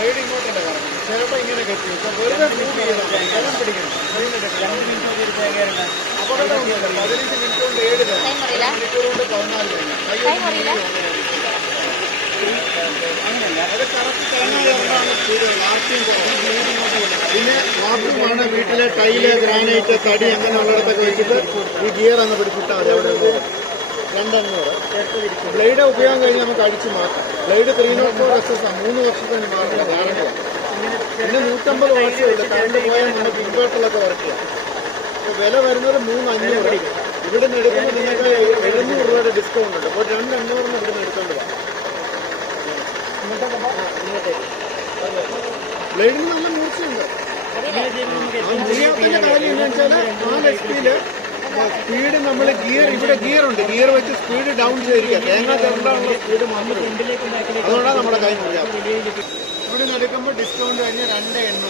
Blade ഇങ്ങോട്ടല്ലേ കറങ്ങും, ചിലപ്പോൾ ഇങ്ങനെ കെട്ടി വെറുതെ ജലം പിടിക്കണം. 2 മിനിറ്റ് ഒരു തേങ്ങ അപകടമൊന്നുമില്ല. 15 മിനിറ്റ് കൊണ്ട് 7 തേങ്ങ, മണിക്കൂർ കൊണ്ട് 14 തേങ്ങ. അത് കറക്റ്റ് തേങ്ങ ചേർന്നാണ് സ്പീഡുള്ളത്. ആർക്കും പിന്നെ ബാത്റൂമാണ് വീട്ടിലെ ടൈല്, ഗ്രാനൈറ്റ്, തടി അങ്ങനെയുള്ളിടത്തൊക്കെ വെച്ചിട്ട് ഈ ഗിയർ അങ്ങ് പിടിച്ചിട്ടാൽ മതി. അവിടെ 200 ബ്ലേഡ് ഉപയോഗം കഴിഞ്ഞ് നമുക്ക് അടിച്ച് മാറ്റാം. ബ്ലേഡ് 304 SS 3 വർഷത്തിന് മാറില്ല, ഗ്യാരണ്ടി. പിന്നെ 150 വാട്സേ ഉള്ളൂ. കറണ്ട് പോയാൽ നമുക്ക് ഇൻവേർട്ടറിലൊക്കെ വർക്ക് ചെയ്യാം. വില വരുന്നത് 3500. ഇവിടെ നിന്ന് എടുക്കുമ്പോൾ നിങ്ങൾക്ക് 700 രൂപയുടെ ഡിസ്കൗണ്ട് ഉണ്ട്. അപ്പോൾ 2,800 ഇവിടെ നിന്ന് എടുക്കേണ്ടി വരും. ബ്ലേഡിന് നല്ല മൂർച്ചയുണ്ട്. മുറിയാത്തിന്റെ കാര്യം എന്ന് വെച്ചാൽ 4 HP സ്പീഡ് നമ്മൾ ഇവിടെ ഗിയർ ഉണ്ട്. ഗിയർ വെച്ച് സ്പീഡ് ഡൗൺ ചെയ്തിരിക്കുക. തേങ്ങ ചേർന്നുള്ള സ്പീഡ് മാത്രമേ. അതുകൊണ്ടാണ് നമ്മുടെ കൈ മുറിയാം. ഇവിടെ നിന്ന് എടുക്കുമ്പോൾ ഡിസ്കൗണ്ട് കഴിഞ്ഞ് 2,800.